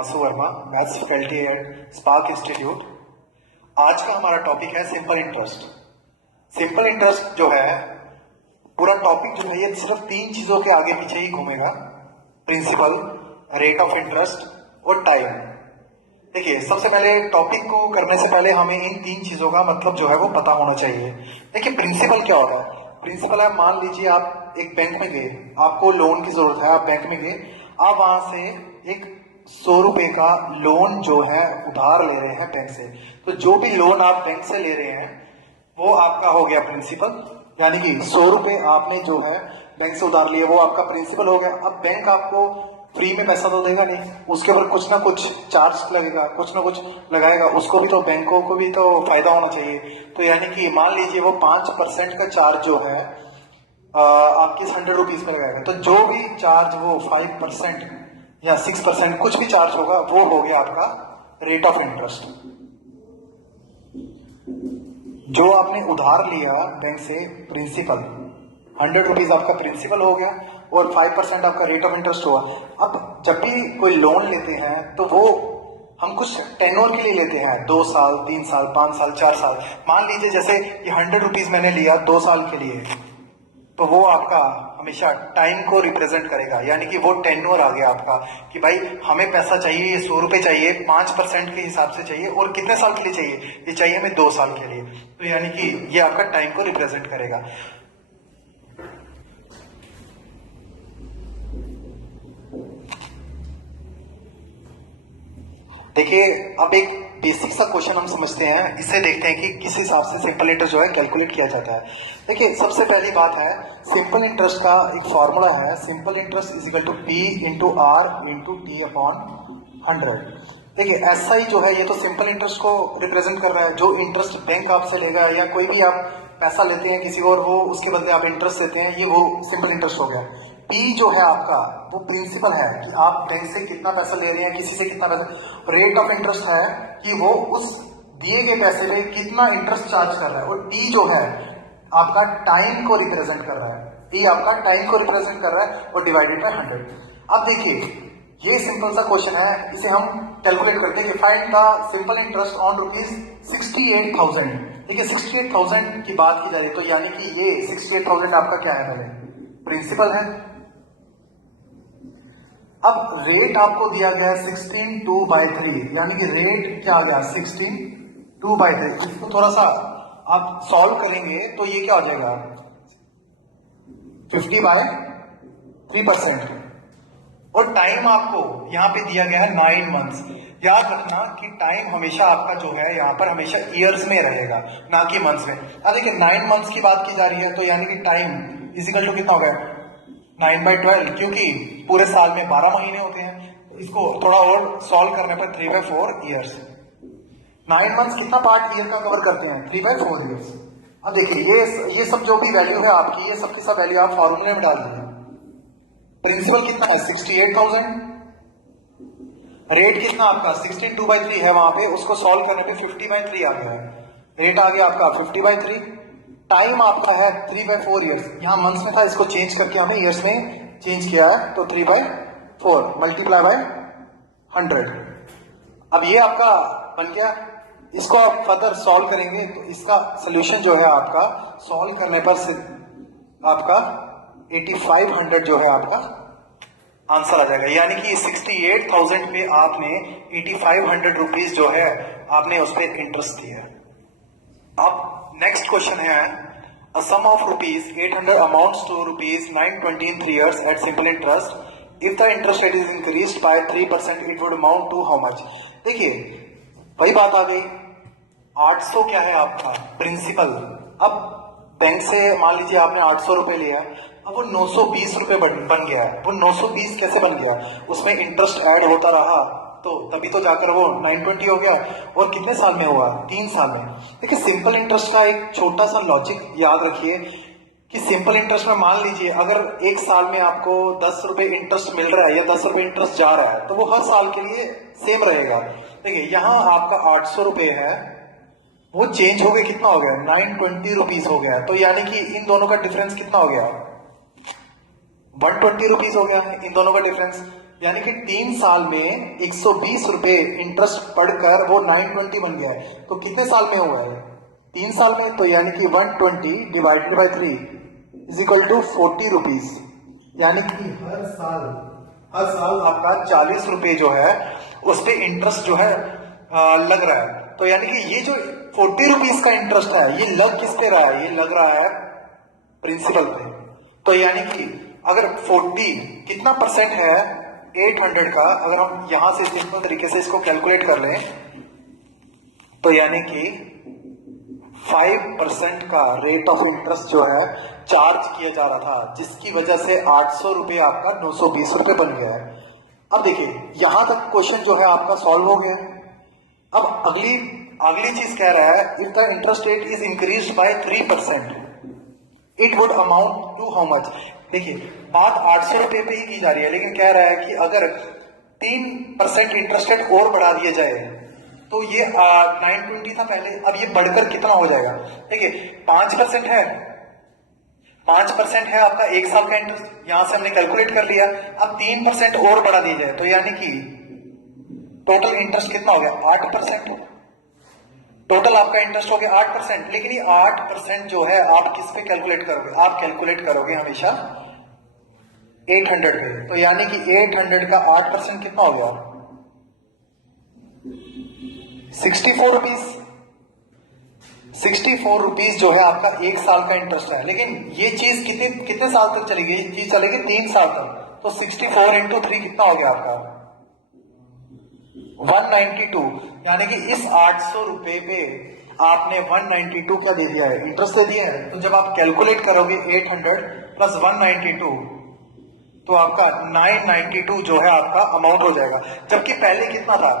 Vasu Verma, maths faculty at spark institute. आज का हमारा टॉपिक है सिंपल इंटरेस्ट। सिंपल इंटरेस्ट जो है, पूरा टॉपिक जो है ये सिर्फ तीन चीजों के आगे पीछे ही घूमेगा: प्रिंसिपल, रेट ऑफ इंटरेस्ट और टाइम। देखिए, सबसे पहले टॉपिक को करने से पहले हमें इन तीन चीजों का मतलब जो है वो पता होना चाहिए। देखिए, प्रिंसिपल क्या होता है? प्रिंसिपल है, मान लीजिए आप एक बैंक में गए, आपको लोन की जरूरत है, आप बैंक में गए, आप वहां से एक 100 रुपए का लोन जो है उधार ले रहे हैं बैंक से। तो जो भी लोन आप बैंक से ले रहे हैं वो आपका हो गया प्रिंसिपल, यानी कि 100 रुपए आपने जो है बैंक से उधार लिए वो आपका प्रिंसिपल हो गया। अब बैंक आपको फ्री में पैसा तो देगा नहीं, उसके ऊपर कुछ ना कुछ चार्ज लगेगा, कुछ ना कुछ लगाएगा, उसको भी तो, बैंकों को भी तो फायदा होना चाहिए। तो यानी कि मान लीजिए वो 5% का चार्ज जो है आपकी 100 रुपीज में लगाएगा, तो जो भी चार्ज वो 5% या 6% कुछ भी चार्ज होगा वो हो गया आपका रेट ऑफ इंटरेस्ट। जो आपने उधार लिया बैंक से, प्रिंसिपल 100 रुपीज आपका प्रिंसिपल हो गया और 5% आपका रेट ऑफ इंटरेस्ट हुआ। अब जब भी कोई लोन लेते हैं तो वो हम कुछ टेन्योर के लिए लेते हैं, 2 साल, 3 साल, 5 साल, 4 साल। मान लीजिए जैसे ये 100 रुपीज मैंने लिया 2 साल के लिए, तो वो आपका हमेशा टाइम को रिप्रेजेंट करेगा, यानी कि वो टेन्योर आ गया आपका कि भाई हमें पैसा चाहिए, ये 100 रुपए चाहिए, 5% के हिसाब से चाहिए, और कितने साल के लिए चाहिए? ये चाहिए हमें 2 साल के लिए। तो यानी कि ये आपका टाइम को रिप्रेजेंट करेगा। देखिए, अब एक बेसिक सा क्वेश्चन हम समझते हैं, इसे देखते हैं कि किस हिसाब से सिंपल इंटरेस्ट जो है कैलकुलेट किया जाता है। देखिए, सबसे पहली बात है, सिंपल इंटरेस्ट का एक फॉर्मूला है, simple interest is equal to P into R into T upon 100। देखिए, ऐसा ही जो है ये तो सिंपल इंटरेस्ट को रिप्रेजेंट कर रहा है। जो इंटरेस्ट बैंक आपसे लेगा, या कोई भी आप पैसा लेते हैं किसी और, वो उसके बदले आप इंटरेस्ट देते हैं, ये वो सिंपल इंटरेस्ट हो गया। पी जो है आपका वो प्रिंसिपल है कि आप बैंक से कितना पैसा ले रहे हैं, किसी से कितना पैसा। रेट ऑफ इंटरेस्ट है कि वो उस दिए गए पैसे पे कितना इंटरेस्ट चार्ज कर रहा है। और टी जो है आपका टाइम को रिप्रेजेंट कर रहा है, टी आपका टाइम को रिप्रेजेंट कर रहा है, और डिवाइडेड बाय 100। अब देखिए, ये सिंपल सा क्वेश्चन है, इसे हम कैलकुलेट करते हैं कि find the simple interest on rupees 68,000। देखिए, 68,000 की बात की जा रही है, तो यानी कि ये 68,000 आपका क्या है? पहले प्रिंसिपल है। अब रेट आपको दिया गया है 16/2/3, यानी कि रेट क्या आ गया? 16/2/3। इसको थोड़ा सा आप सॉल्व करेंगे तो ये क्या हो जाएगा? 50/3%। और टाइम आपको यहाँ पे दिया गया है 9 मंथ्स। याद रखना कि टाइम हमेशा आपका जो है यहाँ पर हमेशा ईयर्स में रहेगा, ना कि मंथ्स में। अब देखिए, 9 मंथ्स की बात की जा रही है, तो यानी कि टाइम इजिकल टू कितना हो गया? 9/12, क्योंकि पूरे साल में 12 महीने होते हैं। इसको थोड़ा और सॉल्व करने पर 3/4 ईयर्स। 9 मंथ्स कितना पार्ट ईयर का कवर करते हैं? 3/4 ईयर्स। अब देखिए, ये सब जो भी वैल्यू है आपकी, ये सब की सब वैल्यू आप फॉर्मूले में डाल दीजिए। प्रिंसिपल कितना है? 68,000। रेट कितना आपका? 16/2/3 है वहां पे, उसको सॉल्व करने पे 50/3 आ गया है। रेट आ गया आपका 50/3। टाइम आपका है 3/4 ईयर्स। यहाँ मंथ्स में था, इसको चेंज करके हमें ईयर्स में चेंज किया है, तो 3/4 मल्टीप्लाई बाय 100। अब ये आपका बन गया। इसको आप फर्दर सॉल्व करेंगे तो इसका सोल्यूशन जो है आपका सॉल्व करने पर आपका 8500 जो है आपका आंसर आ जाएगा। यानी कि 68,000 पे आपने 8500 रुपीज जो है आपने उस पर इंटरेस्ट दिया। अब नेक्स्ट क्वेश्चन है, a sum of rupees 800 amounts to rupees 920 in 3 years at simple interest. If the interest rate is increased by 3%, it would amount to how much? देखिए, वही बात आ गई, 800 क्या है आपका? प्रिंसिपल। अब बैंक से मान लीजिए आपने 800 रुपए लिया, अब वो 920 रुपए बन गया है। वो 920 कैसे बन गया? उसमें इंटरेस्ट ऐड होता रहा, तो तभी तो जाकर वो 920 हो गया। और कितने साल में हुआ? 3 साल में। देखिए, सिंपल इंटरेस्ट का एक छोटा सा लॉजिक याद रखिए कि सिंपल इंटरेस्ट में मान लीजिए अगर एक साल में आपको 10 रुपए इंटरेस्ट मिल रहा है या 10 रुपए इंटरेस्ट जा रहा है, तो वो हर साल के लिए सेम रहेगा। देखिए, यहाँ आपका 800 रुपए है, वो चेंज हो गया, कितना हो गया? 920 रुपीज हो गया। तो यानी कि इन दोनों का डिफरेंस कितना हो गया? 120 रुपीज हो गया इन दोनों का डिफरेंस। यानी कि 3 साल में 120 रुपए इंटरेस्ट पढ़कर वो 920 बन गया है। तो कितने साल में हुआ है? 3 साल में। तो यानी कि 120 divided by 3 is equal to 40 rupees. यानी कि हर साल आपका 40 रुपए जो है उस पर इंटरेस्ट जो है लग रहा है। तो यानी कि ये जो 40 रुपीज का इंटरेस्ट है ये लग किस पे रहा है? ये लग रहा है प्रिंसिपल पे। तो यानी कि अगर 40 कितना परसेंट है 800 का, अगर हम यहां से सिंपल तरीके से इसको कैलकुलेट कर लें तो यानी कि 5% का रेट ऑफ इंटरेस्ट जो है चार्ज किया जा रहा था, जिसकी वजह से 800 रुपये आपका 920 रुपये बन गया है। अब देखिए यहां तक क्वेश्चन जो है आपका सॉल्व हो गया। अब अगली चीज कह रहा है, if the interest rate is increase by 3% it would amount to how much. देखिए बात 800 रुपये पे ही की जा रही है, लेकिन कह रहा है कि अगर 3% इंटरेस्ट रेट और बढ़ा दिया जाए तो ये 920 था पहले, अब ये बढ़कर कितना हो जाएगा? देखिए 5% है, 5% है आपका 1 साल का इंटरेस्ट, यहां से हमने कैलकुलेट कर लिया। अब 3% और बढ़ा दिया जाए तो यानी कि टोटल इंटरेस्ट कितना हो गया? 8%। टोटल आपका इंटरेस्ट हो गया 8%। लेकिन ये 8% जो है आप किस पे कैलकुलेट करोगे? आप कैलकुलेट करोगे हमेशा 800 पे। तो यानी कि 800 का 8% कितना हो गया? 64 रुपीज। 64 रुपीज जो है आपका 1 साल का इंटरेस्ट है। लेकिन ये चीज कितने साल तक चलेगी? ये चीज चलेगी 3 साल तक। तो 64 इंटू 3 कितना हो गया आपका? 192। यानी कि इस 800 रुपए पे आपने 192 क्या दे दिया है? इंटरेस्ट दे दिया है। तो जब आप कैलकुलेट करोगे 800 प्लस 192 तो आपका 992 जो है आपका अमाउंट हो जाएगा। जबकि पहले कितना था?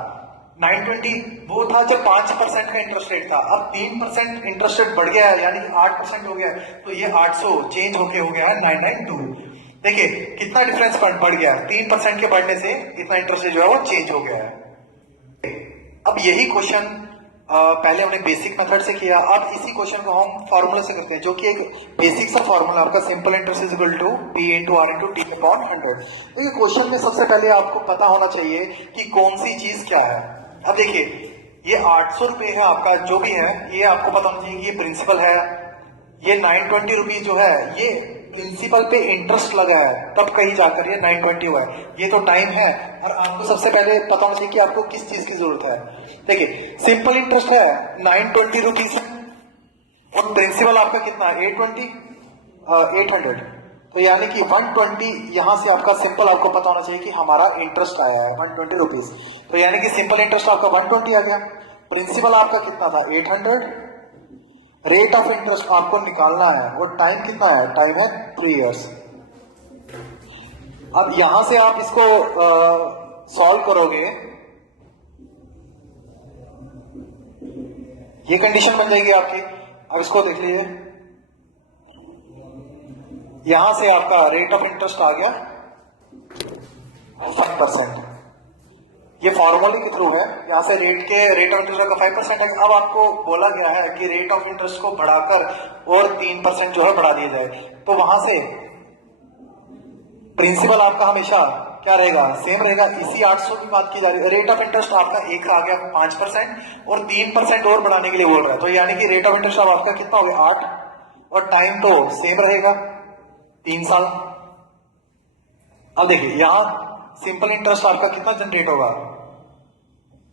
920 वो था जब 5% का इंटरेस्ट रेट था। अब 3% इंटरेस्ट रेट बढ़ गया है, यानी 8% हो गया है। तो ये 800 चेंज होके हो गया है 992। देखिए कितना डिफरेंस बढ़ गया? 3% के बढ़ने से इतना इंटरेस्ट रेट जो है वो चेंज हो गया है। अब यही क्वेश्चन पहले हमने बेसिक मेथड से किया, अब इसी क्वेश्चन को हम फॉर्मूले से करते हैं, जो कि एक बेसिक सा फॉर्मूला आपका simple interest is equal to P into R into T upon 100। देखिए क्वेश्चन में सबसे पहले आपको पता होना चाहिए कि कौन सी चीज क्या है। अब देखिए ये 800 रुपये है आपका, जो भी है ये आपको पता होना चाहिए कि ये प्रिंसिपल है। ये 920 रुपीज जो है ये प्रिंसिपल पे इंटरेस्ट लगा है, तब कहीं जाकर ये 920 हुआ है। ये तो टाइम है। और आपको सबसे पहले पता होना चाहिए कि आपको किस चीज की जरूरत है। देखिए सिंपल इंटरेस्ट है 920 रुपीज और प्रिंसिपल आपका कितना है? 800। तो यानी कि 120 यहां से आपका सिंपल आपको पता होना चाहिए कि हमारा इंटरेस्ट आया है 120 रुपीज। तो यानी कि सिंपल इंटरेस्ट आपका 120 आ गया। प्रिंसिपल आपका कितना था? 800। रेट ऑफ इंटरेस्ट आपको निकालना है और टाइम कितना है? टाइम है 3 इयर्स। अब यहां से आप इसको सॉल्व करोगे, ये कंडीशन बन जाएगी आपकी। अब इसको देख लीजिए, यहां से आपका रेट ऑफ इंटरेस्ट आ गया 5%। ये फॉर्मूले के थ्रू है, यहां से रेट ऑफ इंटरेस्ट का 5% है। अब आपको बोला गया है कि रेट ऑफ इंटरेस्ट को बढ़ाकर और 3% जो है बढ़ा दिया जाए। तो वहां से प्रिंसिपल आपका हमेशा क्या रहेगा? सेम रहेगा। इसी 800 की बात की जा रही है। रेट ऑफ इंटरेस्ट आपका एक आ गया 5% और 3% और बढ़ाने के लिए बोल रहा है। तो यानी कि रेट ऑफ इंटरेस्ट अब आपका कितना हो गया? 8 और टाइम तो सेम रहेगा 3 साल। अब देखिए यहां सिंपल इंटरेस्ट आपका कितना जनरेट होगा?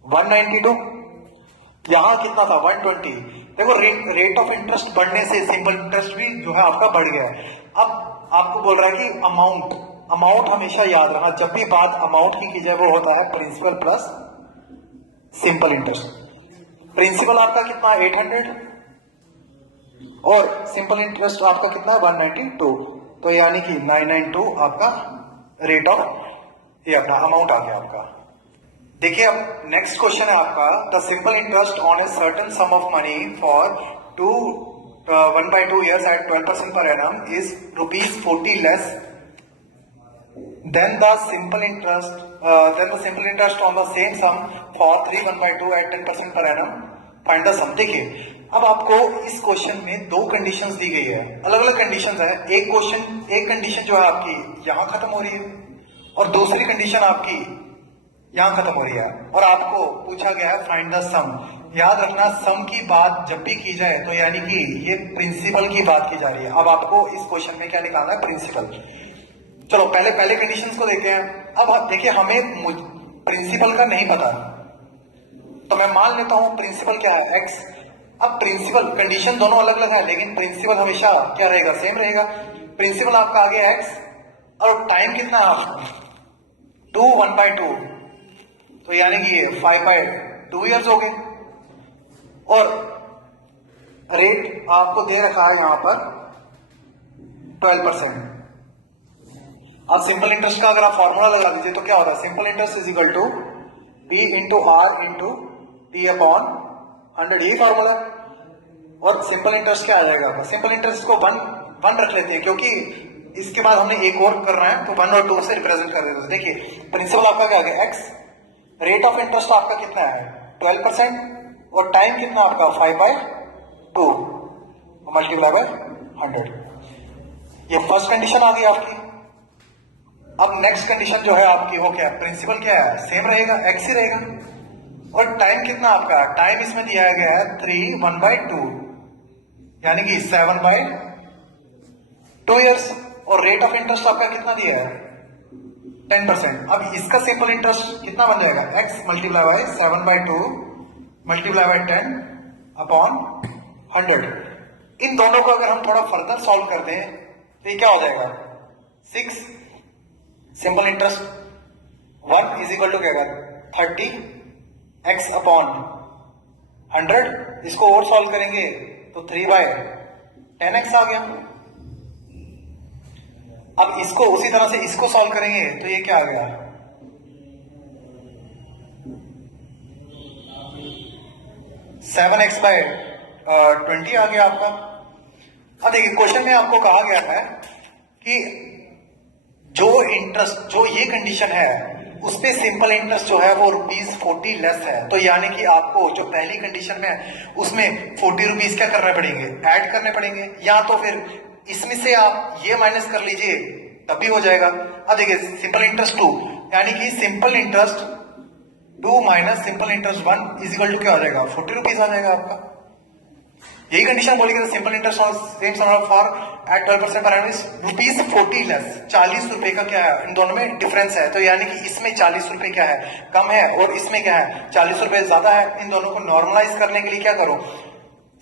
192। यहां कितना था? 120। देखो रेट ऑफ इंटरेस्ट बढ़ने से सिंपल इंटरेस्ट भी जो है आपका बढ़ गया है। अब आपको बोल रहा है कि अमाउंट हमेशा याद रखना, जब भी बात अमाउंट की जाए वो होता है principal plus simple interest. Principal आपका कितना? 800 और सिंपल इंटरेस्ट आपका कितना है? 192। तो यानी कि 992 आपका रेट ऑफ ये अपना अमाउंट आ गया आपका। देखिए अब नेक्स्ट क्वेश्चन है आपका, the simple interest on a certain some of money for 1/2 years at 12% per annum is ₹40 less than the simple interest on the same sum for 1/2 at 10% per annum. Find the sum। देखिए अब आपको इस question में 2 conditions दी गई है, अलग अलग conditions है। एक कंडीशन जो है आपकी यहां खत्म हो रही है और दूसरी कंडीशन आपकी यहां खत्म हो रही है और आपको पूछा गया है फाइंड द सम। याद रखना सम की बात जब भी की जाए तो यानी कि ये प्रिंसिपल की बात की जा रही है। अब आपको इस क्वेश्चन में क्या निकालना है, प्रिंसिपल। चलो पहले कंडीशंस को देखते हैं। अब देखिए हमें प्रिंसिपल का नहीं पता, तो मैं मान लेता हूं प्रिंसिपल क्या है, एक्स। अब प्रिंसिपल कंडीशन दोनों अलग अलग है लेकिन प्रिंसिपल हमेशा क्या रहेगा, सेम रहेगा। प्रिंसिपल आपका आ गया एक्स और टाइम कितना है आपका 2 1/2, तो यानी कि 5/2 ईयर्स हो गए। और रेट आपको दे रखा है यहां पर 12%। अब सिंपल इंटरेस्ट का अगर आप फॉर्मूला लगा दीजिए तो क्या होता है, simple interest is equal to P into R into T upon 100, यही फॉर्मूला। और सिंपल इंटरेस्ट क्या आ जाएगा, सिंपल इंटरेस्ट को वन रख लेते हैं क्योंकि इसके बाद हमने एक और करना है तो 1 और 2 से रिप्रेजेंट कर देते हैं। देखिए प्रिंसिपल आपका क्या आ गया एक्स, रेट ऑफ इंटरेस्ट आपका कितना है 12% और टाइम कितना आपका 5/2 मल्टीप्लाई बाय 100। ये फर्स्ट कंडीशन आ गई आपकी। अब नेक्स्ट कंडीशन जो है आपकी वो क्या है, प्रिंसिपल क्या है, सेम रहेगा, एक्स ही रहेगा। और टाइम कितना आपका, टाइम इसमें दिया गया है 3 1/2 यानी कि 7/2 ईयर्स। और रेट ऑफ इंटरेस्ट आपका कितना दिया है 10%। अब इसका सिंपल इंटरेस्ट कितना बन जाएगा, x multiply by 7/2 multiply by 10 upon 100। इन दोनों को अगर हम थोड़ा फर्दर सॉल्व कर दें तो ये क्या हो जाएगा 6। Simple interest 1 is equal to क्या होगा 30 एक्स अपॉन 100। इसको और सॉल्व करेंगे तो 3/10x आ गया। अब इसको उसी तरह से इसको सॉल्व करेंगे तो ये क्या आ गया 7x/20 आ गया आपका। अब देखिए क्वेश्चन में आपको कहा गया है कि जो इंटरेस्ट, जो ये कंडीशन है उस पे सिंपल इंटरेस्ट जो है वो ₹40 लेस है। तो यानी कि आपको जो पहली कंडीशन में है उसमें ₹40 क्या करने पड़ेंगे, ऐड करने पड़ेंगे, या तो फिर इसमें से आप ये माइनस कर लीजिए तब भी हो जाएगा। अब देखिए सिंपल इंटरेस्ट 2 यानी कि simple interest 2 minus simple interest 1 is equal to क्या हो जाएगा ₹40 आ जाएगा आपका। यही कंडीशन बोलेगी simple interest same for at 12% per annum ₹40 less, 40 रुपए का क्या है इन दोनों में डिफरेंस है। तो यानी कि इसमें 40 रुपए क्या है कम है और इसमें क्या है 40 रुपए ज्यादा है। इन दोनों को नॉर्मलाइज करने के लिए क्या करो,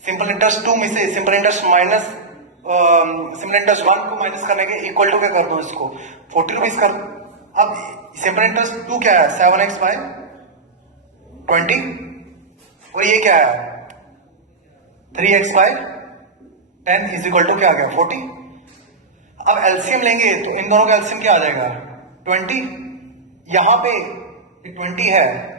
सिंपल इंटरेस्ट 2 में से simple interest minus simple interest 1 को माइनस करने के इक्वल टू क्या कर दो, इसको ₹40 कर। अब सिंपल इंटरेस्ट 2 क्या है 7x/20 और ये क्या है 3x/10 इज इक्वल टू क्या आ गया 40। अब एलसीएम लेंगे तो इन दोनों का एलसीएम क्या आ जाएगा 20। यहां पे 20 है,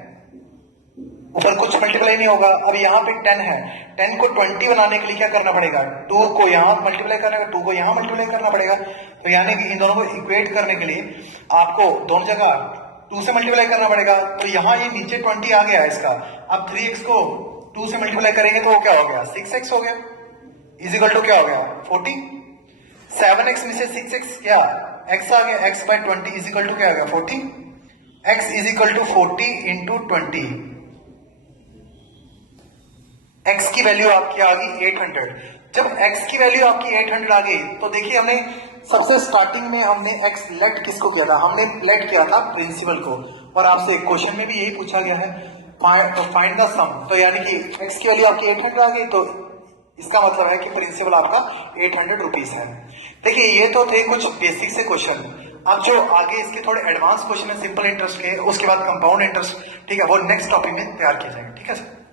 ऊपर कुछ मल्टीप्लाई नहीं होगा। अब यहाँ पे 10 है, 10 को 20 बनाने के लिए क्या करना पड़ेगा, 2 को यहां मल्टीप्लाई करने का 2 को यहां मल्टीप्लाई करना पड़ेगा। तो यानी कि इन दोनों को इक्वेट करने के लिए आपको दोनों जगह 2 से मल्टीप्लाई करना पड़ेगा। तो यहां ये नीचे 20 आ गया है इसका। अब 3x को 2 से मल्टीप्लाई करेंगे तो वो क्या हो गया 6x हो गया इज इक्वल टू क्या हो गया 40। 7x में से 6x क्या x आ गया, x/20 इज इक्वल टू क्या आ गया 40। x is equal to 40 into 20। x की वैल्यू आपकी आ गई 800। जब x की वैल्यू आपकी 800 आ गई तो देखिए हमने सबसे स्टार्टिंग में हमने x लेट किसको किया था, हमने लेट किया था प्रिंसिपल को। और आपसे क्वेश्चन में भी यही पूछा गया है फाइंड द सम। तो यानी कि x की वैल्यू आपकी 800 आ गई तो इसका मतलब है कि प्रिंसिपल आपका ₹800 है। देखिए ये तो थे कुछ बेसिक से क्वेश्चन। अब जो आगे इसके थोड़े एडवांस क्वेश्चन है सिंपल इंटरेस्ट के, उसके बाद कंपाउंड इंटरेस्ट, ठीक है, वो नेक्स्ट टॉपिक में तैयार किया जाएगा। ठीक है सर।